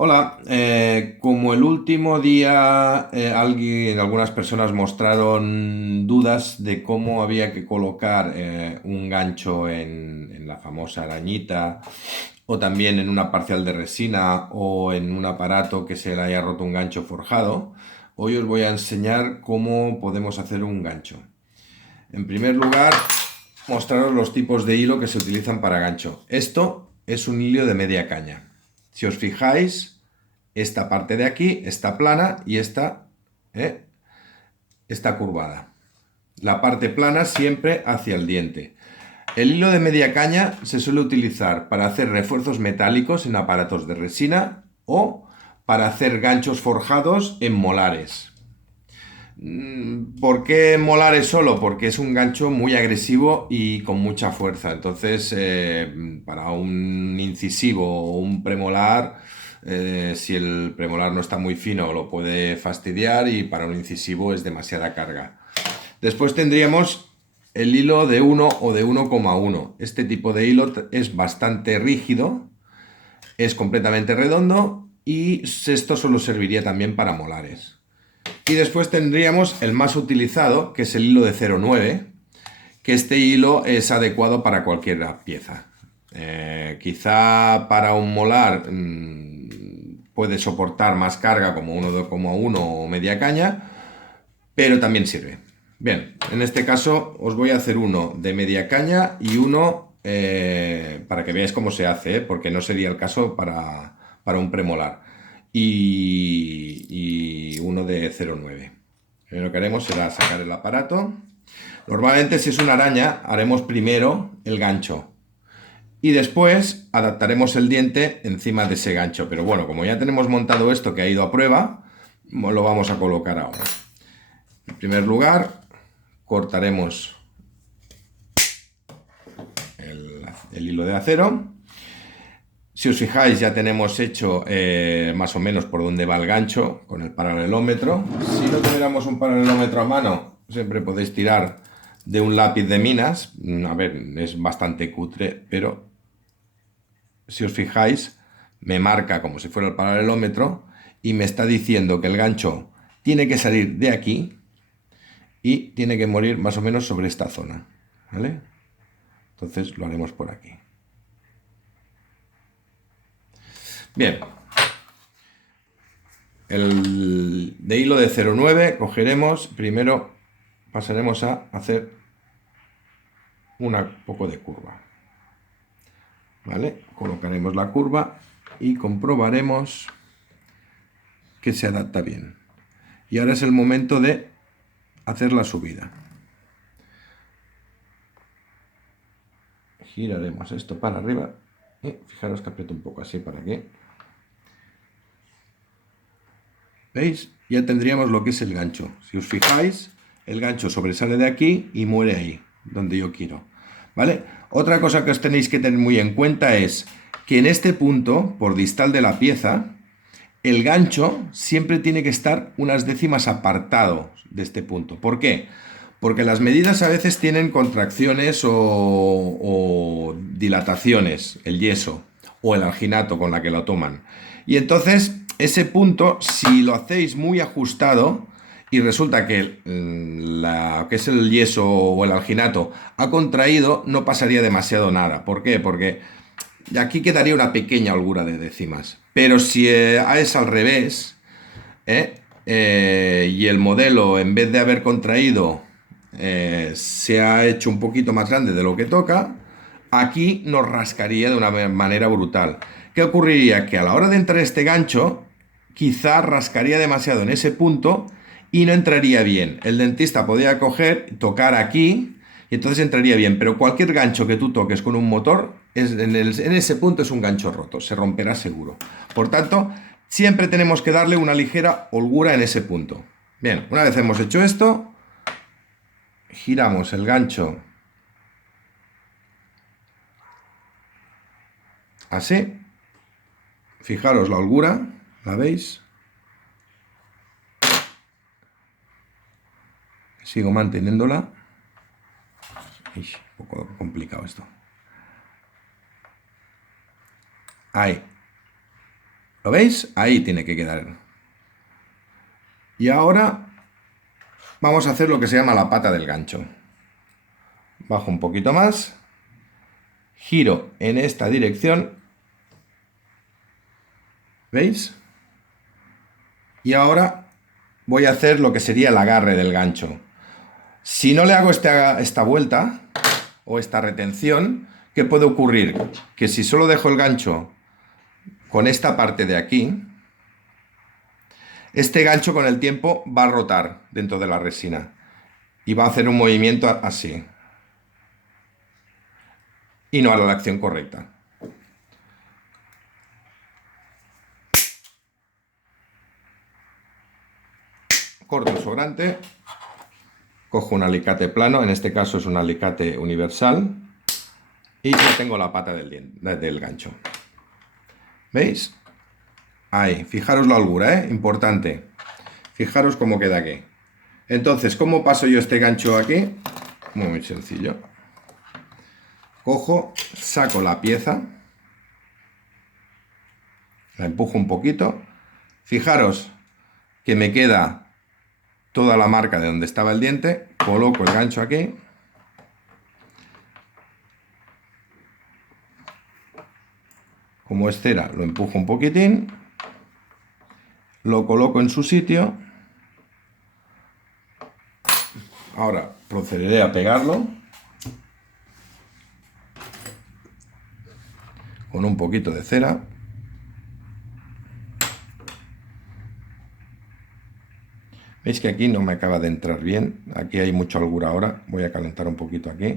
Hola, como el último día algunas personas mostraron dudas de cómo había que colocar un gancho en la famosa arañita o también en una parcial de resina o en un aparato que se le haya roto un gancho forjado, hoy os voy a enseñar cómo podemos hacer un gancho. En primer lugar, mostraros los tipos de hilo que se utilizan para gancho. Esto es un hilo de media caña. Si os fijáis, esta parte de aquí está plana y esta está curvada. La parte plana siempre hacia el diente. El hilo de media caña se suele utilizar para hacer refuerzos metálicos en aparatos de resina o para hacer ganchos forjados en molares. ¿Por qué molares solo? Porque es un gancho muy agresivo y con mucha fuerza. Entonces, para un incisivo o un premolar, si el premolar no está muy fino, lo puede fastidiar y para un incisivo es demasiada carga. Después tendríamos el hilo de 1 o de 1,1. Este tipo de hilo es bastante rígido, es completamente redondo y esto solo serviría también para molares. Y después tendríamos el más utilizado, que es el hilo de 0,9, que este hilo es adecuado para cualquier pieza. Quizá para un molar puede soportar más carga como 1,1 o media caña, pero también sirve. Bien, en este caso os voy a hacer uno de media caña y uno para que veáis cómo se hace, porque no sería el caso para un premolar. Y uno de 0,9. Lo que haremos será sacar el aparato. Normalmente si es una araña haremos primero el gancho y después adaptaremos el diente encima de ese gancho. Pero bueno, como ya tenemos montado esto que ha ido a prueba, lo vamos a colocar ahora. En primer lugar, cortaremos el hilo de acero. Si os fijáis, ya tenemos hecho más o menos por dónde va el gancho con el paralelómetro. Si no tuviéramos un paralelómetro a mano, siempre podéis tirar de un lápiz de minas. A ver, es bastante cutre, pero si os fijáis, me marca como si fuera el paralelómetro y me está diciendo que el gancho tiene que salir de aquí y tiene que morir más o menos sobre esta zona. ¿Vale? Entonces lo haremos por aquí. Bien, el de hilo de 0,9 cogeremos, primero pasaremos a hacer un poco de curva. ¿Vale? Colocaremos la curva y comprobaremos que se adapta bien. Y ahora es el momento de hacer la subida. Giraremos esto para arriba y fijaros que aprieto un poco así para que... ¿Veis? Ya tendríamos lo que es el gancho. Si os fijáis, el gancho sobresale de aquí y muere ahí, donde yo quiero. ¿Vale? Otra cosa que os tenéis que tener muy en cuenta es que en este punto, por distal de la pieza, el gancho siempre tiene que estar unas décimas apartado de este punto. ¿Por qué? Porque las medidas a veces tienen contracciones o dilataciones, el yeso o el alginato con la que lo toman. Y entonces, ese punto, si lo hacéis muy ajustado y resulta que que es el yeso o el alginato ha contraído, no pasaría demasiado nada. ¿Por qué? Porque aquí quedaría una pequeña holgura de décimas. Pero si es al revés, y el modelo, en vez de haber contraído, se ha hecho un poquito más grande de lo que toca, aquí nos rascaría de una manera brutal. ¿Qué ocurriría? Que a la hora de entrar este gancho, quizá rascaría demasiado en ese punto y no entraría bien. El dentista podría coger, tocar aquí y entonces entraría bien, pero cualquier gancho que tú toques con un motor, en ese punto es un gancho roto, se romperá seguro. Por tanto, siempre tenemos que darle una ligera holgura en ese punto. Bien, una vez hemos hecho esto, giramos el gancho así. Fijaros la holgura, ¿la veis? Sigo manteniéndola. Un poco complicado esto. Ahí. ¿Lo veis? Ahí tiene que quedar. Y ahora vamos a hacer lo que se llama la pata del gancho. Bajo un poquito más, giro en esta dirección, ¿veis? Y ahora voy a hacer lo que sería el agarre del gancho. Si no le hago esta vuelta o esta retención, ¿qué puede ocurrir? Que si solo dejo el gancho con esta parte de aquí, este gancho con el tiempo va a rotar dentro de la resina y va a hacer un movimiento así y no hará la acción correcta. Corto el sobrante, cojo un alicate plano, en este caso es un alicate universal, y ya tengo la pata del gancho. ¿Veis? Ahí, fijaros la holgura, importante. Fijaros cómo queda aquí. Entonces, ¿cómo paso yo este gancho aquí? Muy sencillo. Cojo, saco la pieza, la empujo un poquito. Fijaros que me queda toda la marca de donde estaba el diente. Coloco el gancho aquí. Como es cera, lo empujo un poquitín. Lo coloco en su sitio. Ahora procederé a pegarlo con un poquito de cera. Veis que aquí no me acaba de entrar bien. Aquí hay mucha holgura ahora. Voy a calentar un poquito aquí.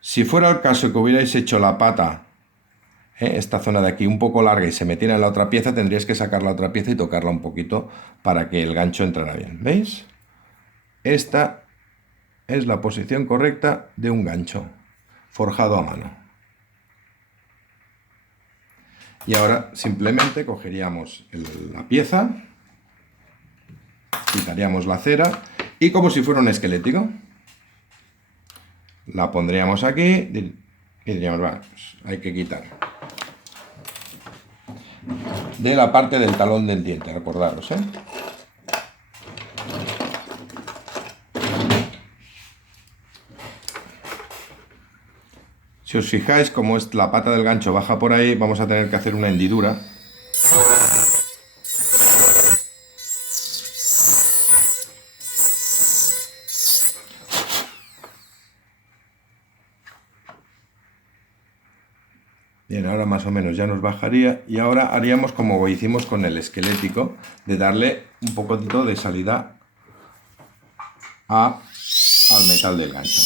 Si fuera el caso que hubierais hecho la pata, esta zona de aquí un poco larga y se metiera en la otra pieza, tendríais que sacar la otra pieza y tocarla un poquito para que el gancho entrara bien. ¿Veis? Esta es la posición correcta de un gancho forjado a mano. Y ahora simplemente cogeríamos la pieza, quitaríamos la cera y como si fuera un esquelético, la pondríamos aquí y diríamos, va, pues hay que quitar de la parte del talón del diente, recordaros, Si os fijáis, como es la pata del gancho baja por ahí, vamos a tener que hacer una hendidura. Bien, ahora más o menos ya nos bajaría y ahora haríamos como hicimos con el esquelético, de darle un poquito de salida al metal del gancho.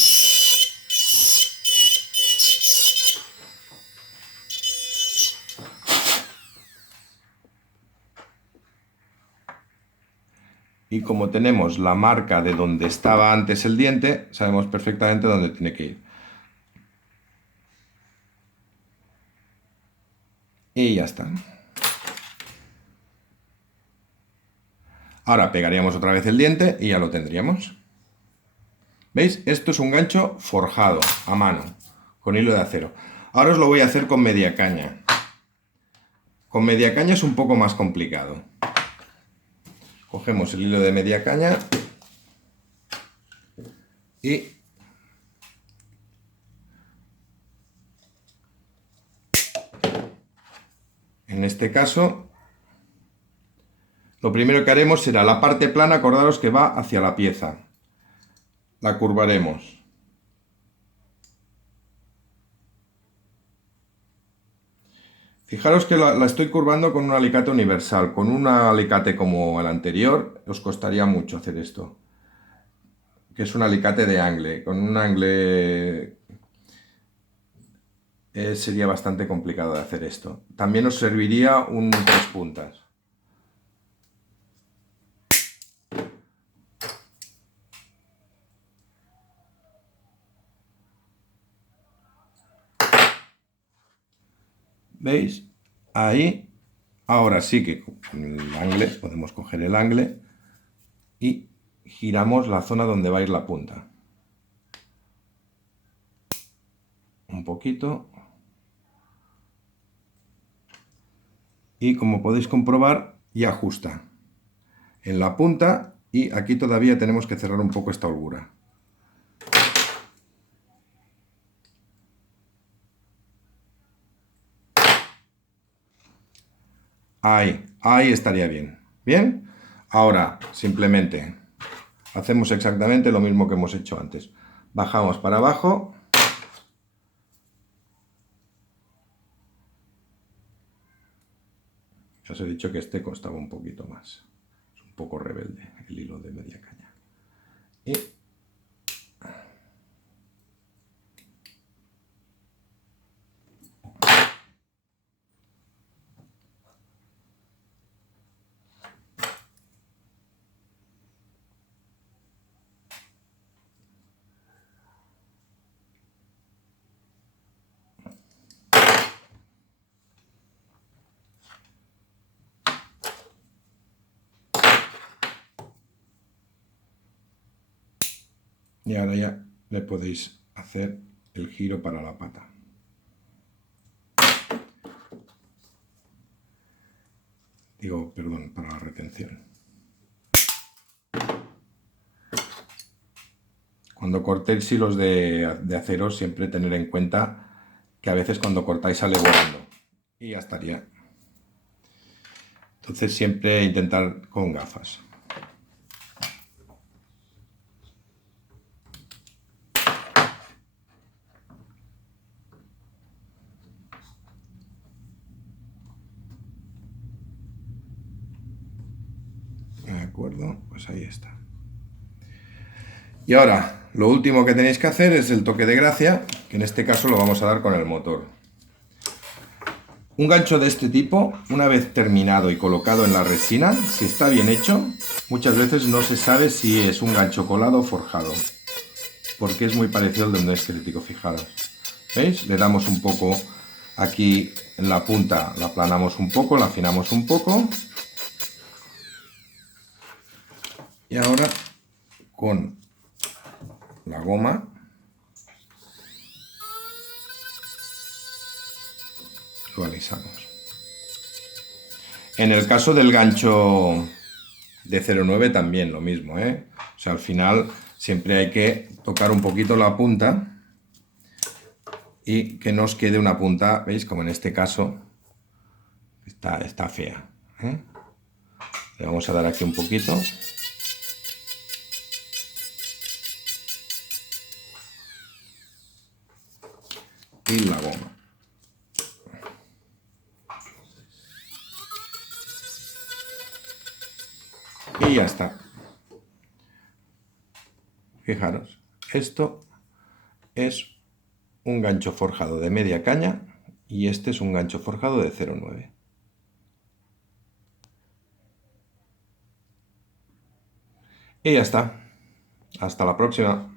Y como tenemos la marca de donde estaba antes el diente, sabemos perfectamente dónde tiene que ir. Y ya está. Ahora pegaríamos otra vez el diente y ya lo tendríamos. ¿Veis? Esto es un gancho forjado a mano, con hilo de acero. Ahora os lo voy a hacer con media caña. Con media caña es un poco más complicado. Cogemos el hilo de media caña y en este caso lo primero que haremos será la parte plana, acordaros que va hacia la pieza. La curvaremos. Fijaros que la estoy curvando con un alicate universal. Con un alicate como el anterior os costaría mucho hacer esto. Que es un alicate de angle. Con un angle sería bastante complicado de hacer esto. También os serviría un 3 puntas. ¿Veis? Ahí. Ahora sí que con el angle, podemos coger el angle y giramos la zona donde va a ir la punta. un poquito. Y como podéis comprobar, ya ajusta en la punta y aquí todavía tenemos que cerrar un poco esta holgura. Ahí estaría bien. ¿Bien? Ahora, simplemente, hacemos exactamente lo mismo que hemos hecho antes. Bajamos para abajo. Ya os he dicho que este costaba un poquito más. Es un poco rebelde el hilo de media caña. Y ahora ya le podéis hacer el giro para la pata. Digo, perdón, para la retención. Cuando cortéis hilos de acero, siempre tener en cuenta que a veces cuando cortáis sale volando. Y ya estaría. Entonces siempre intentar con gafas. De acuerdo, pues ahí está. Y ahora, lo último que tenéis que hacer es el toque de gracia, que en este caso lo vamos a dar con el motor. Un gancho de este tipo, una vez terminado y colocado en la resina, si está bien hecho, muchas veces no se sabe si es un gancho colado o forjado, porque es muy parecido al de un esquelético, fijaros. ¿Veis? Le damos un poco aquí en la punta, la aplanamos un poco, la afinamos un poco. Y ahora con la goma lo alisamos. En el caso del gancho de 0,9 también lo mismo, ¿eh? O sea, al final siempre hay que tocar un poquito la punta y que nos quede una punta, ¿veis? Como en este caso está fea, ¿eh? Le vamos a dar aquí un poquito. Y la goma. Y ya está. Fijaros, esto es un gancho forjado de media caña y este es un gancho forjado de 0,9. Y ya está. Hasta la próxima.